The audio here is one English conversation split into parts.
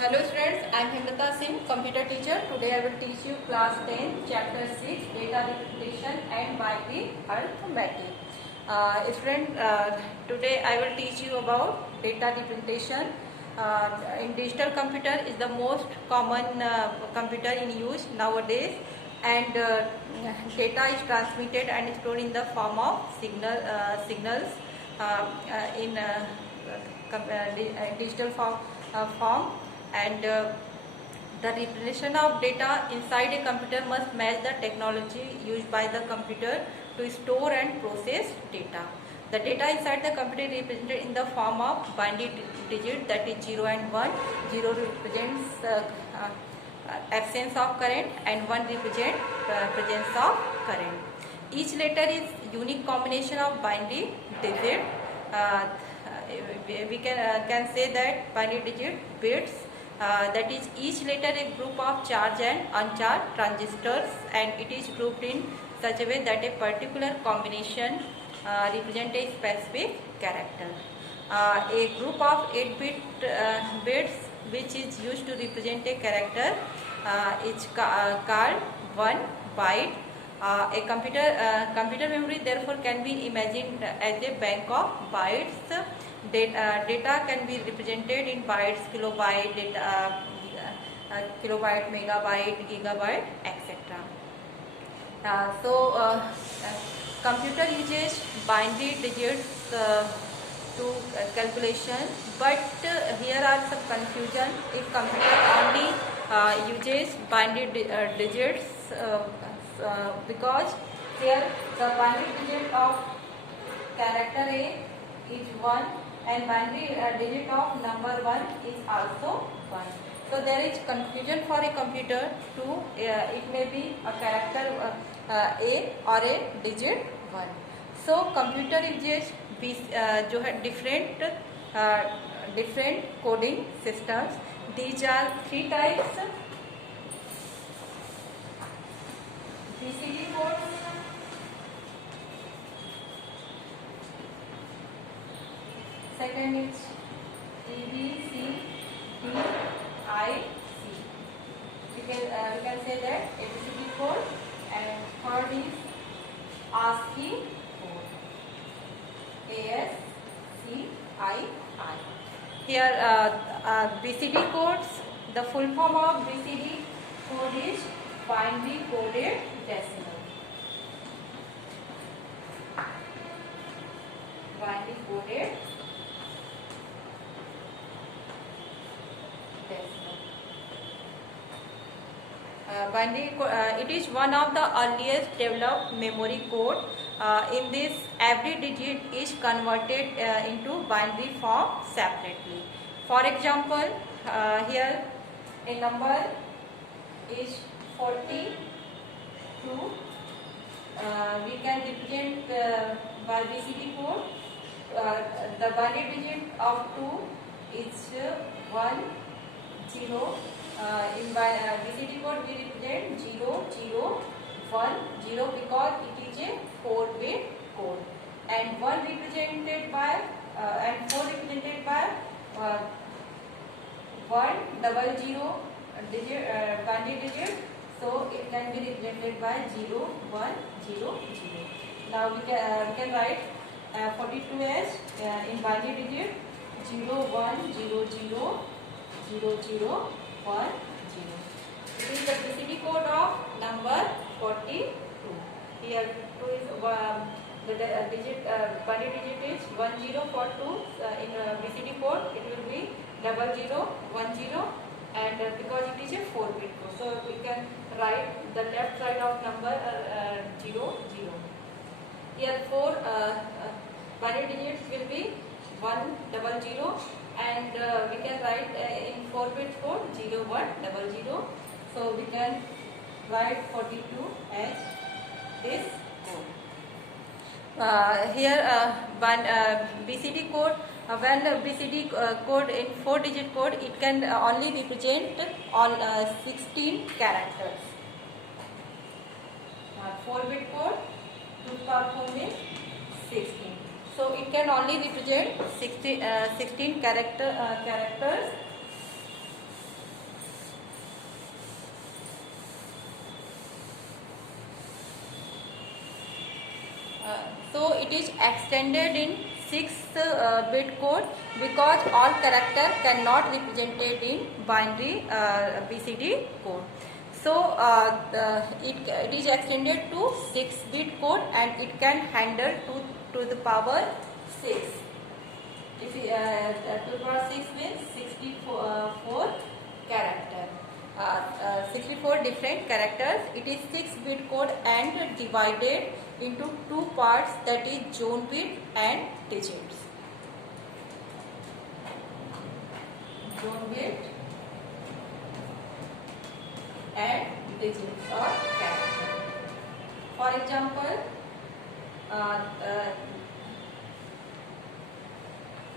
Hello students, I am Hemlata Singh, computer teacher. Today I will teach you class 10, chapter 6, data representation and binary arithmetic. Today I will teach you about data representation. In digital computer is the most common computer in use nowadays, and data is transmitted and stored in the form of signals in digital form. And the representation of data inside a computer must match the technology used by the computer to store and process data. The data inside the computer is represented in the form of binary digit, that is 0 and 1. 0 represents absence of current and 1 represents presence of current. Each letter is unique combination of binary digit. We can say that binary digit bits. That is each letter a group of charged and uncharged transistors, and it is grouped in such a way that a particular combination represents a specific character. A group of 8-bit bits which is used to represent a character is called 1 byte. A computer memory therefore can be imagined as a bank of bytes. Data can be represented in bytes, kilobyte, kilobyte, megabyte, gigabyte, etc. Computer uses binary digits to calculation, but here are some confusion. If computer only uses binary digits, because here the binary digit of character A is 1 and binary digit of number 1 is also 1. So there is confusion for a computer to it may be a character A or a digit 1. So computer uses जो है different coding systems. These are 3 types: BCD codes, second is ABCDIC. We can say that ABCD code, and third is ASCII code, ASCII. Here BCD codes, the full form of BCD code is binary coded decimal. Binary coded it is one of the earliest developed memory code. In this, every digit is converted into binary form separately. For example, here a number is 42. We can represent by BCD code. The binary digit of 2 is 1, 0. In BCD code we represent 0, 0, 1, 0 because it is a 4-bit code, and 1 represented by and 4 represented by 1, 00 digit, binary digit. So it can be represented by 0, 1, 0, 0. Now we can write 42 as in binary digit 0, 1, 0, 0, 0, 0, 1, 0. It is the BCD code of number 42. Here 2 is the digit, binary digit is 10 for 2. In BCD code it will be 00, 10, and because it is a 4-bit code, so we can write the left side of number 0, 0. Here 4 binary digits will be 1, 00, and we can write in 4-bit code 0, 1, 00. So we can write 42 as this code. Here BCD code, when BCD code in 4-digit code, it can only represent all 16 characters. 4-bit code 2 to the power 4 means 16. So it can only represent 16 characters. So it is extended in 6 bit code because all character cannot represented in binary BCD code. So it is extended to 6-bit code and it can handle 2 to the power 6. If 2 to the power 6 means 64 character. 64 different characters. It is 6-bit code and divided into 2 parts, that is zone bit and digits. Zone bit and digits or character. For example,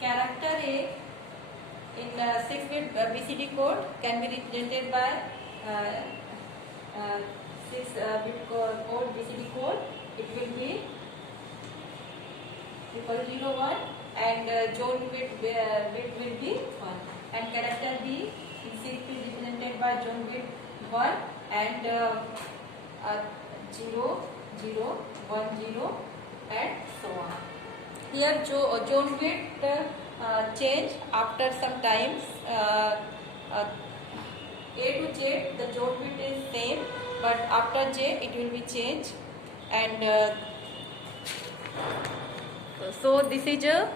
character A in 6-bit BCD code can be represented by 6-bit code BCD code. It will be 0001 and zone bit will be 1, and character B is represented by zone bit 1 and 0, 0, 1, 0 and so on. Here zone bit change after some times. A to Z the zone bit is same, but after J it will be changed, and so this is a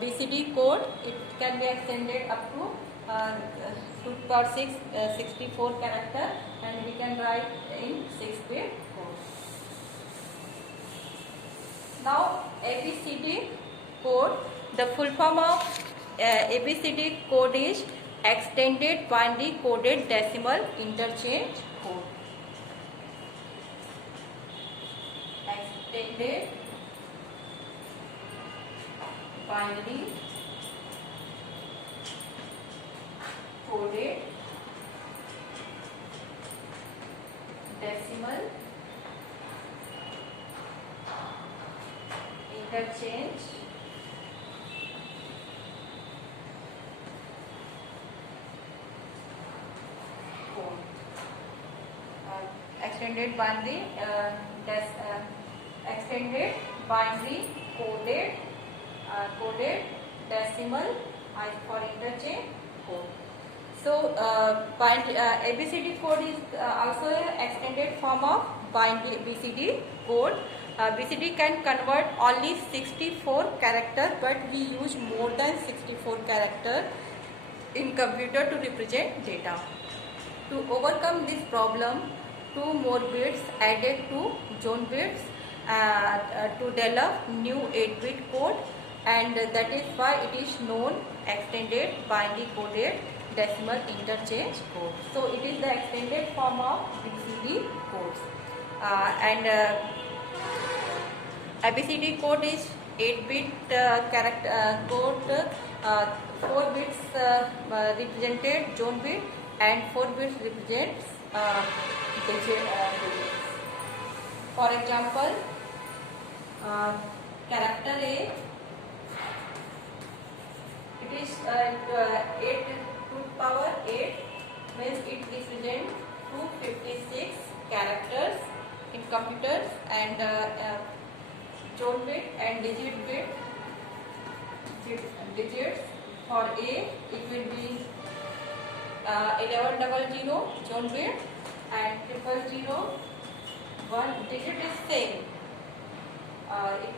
BCD code. It can be extended up to 2 to the power 6 64 character, and we can write in 6-bit code. Now ABCD code, the full form of ABCD code is extended binary coded decimal interchange code. Extended binary coded decimal interchange code. Extended binary extended binary coded decimal for interchange code. So ABCD code is also an extended form of binary BCD code. BCD can convert only 64 character, but we use more than 64 character in computer to represent data. To overcome this problem, 2 more bits added to zone bits to develop new 8-bit code, and that is why it is known extended binary coded decimal interchange code. So it is the extended form of BCD codes, and ABCD code is 8-bit character code. 4 bits represented zone bit and 4 bits represents digits. For example, character A, it is 8 to the power 8 means it represents 256 characters in computers, and zone bit and digits for A it will be 1100 zone bit and 000 1 digit is same. It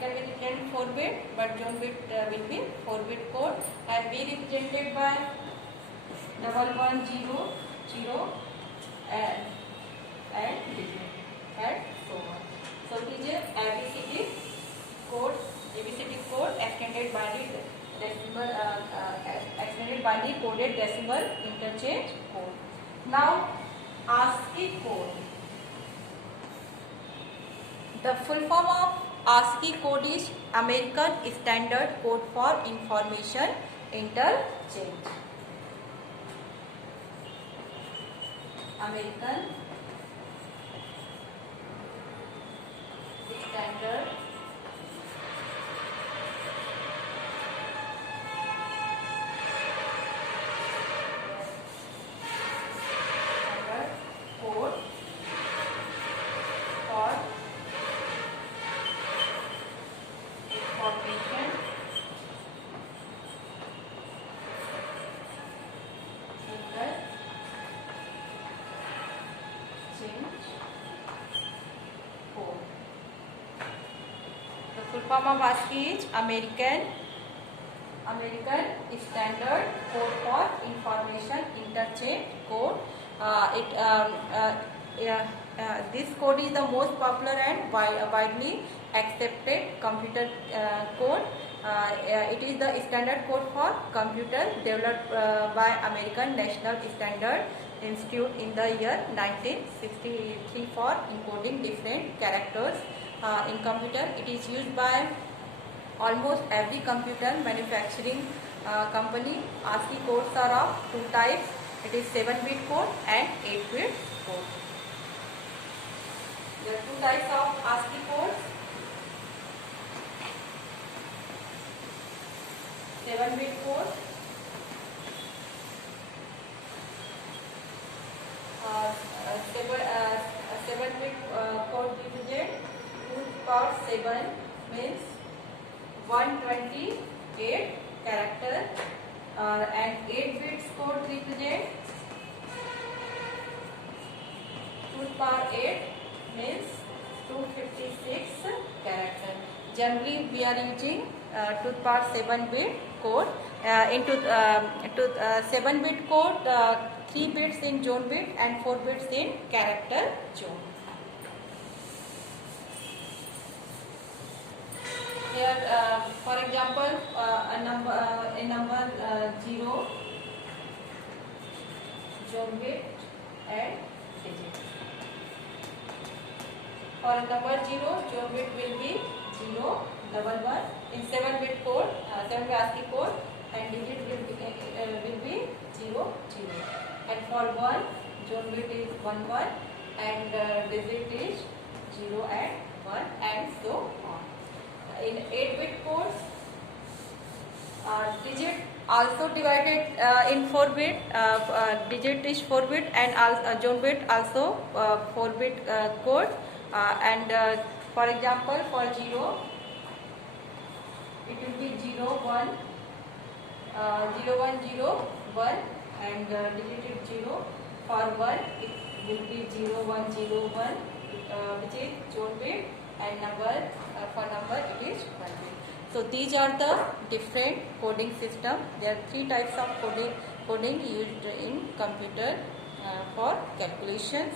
can be represented 4-bit, but zone bit will be 4-bit code, and B represented by 1100 and digit and so on. So it is a ABCD code extended binary decimal extended binary coded decimal interchange code. Now ASCII code. The full form of ASCII code is American Standard Code for Information Interchange. American Standard Code for Full form of ASCII is American Standard Code for Information Interchange Code. This code is the most popular and widely accepted computer code. It is the standard code for computer developed by American National Standard Institute in the year 1963 for encoding different characters in computer. It is used by almost every computer manufacturing company. ASCII codes are of two types. It is 7-bit code and 8-bit code. There are two types of ASCII codes. 7-bit code. 7-bit code represent 2^7 means 128 character, and 8-bit code represent 2^8 means 256 character. Generally, we are using 2^7-bit code. Into 7-bit code, 3 bits in zone bit and 4 bits in character zone. Here, for example, a number 0, zone bit and digit. For number 0, zone bit will be 0, 11. In 7-bit code, 7-bit ASCII code, and digit will be 0, 0. And for 1, zone bit is 1, 1, and digit is 0 and 1, and so on. In 8-bit codes, digit also divided in 4-bit. Digit is 4-bit and zone bit also 4-bit code. For example, for 0, it will be 0, 1, 0, 1, 0, 1, and digit is 0. For 1, it will be 0, 1, 0, 1, which is zone bit, and for number it is 1 bit. So these are the different coding system. There are 3 types of coding used in computer for calculations.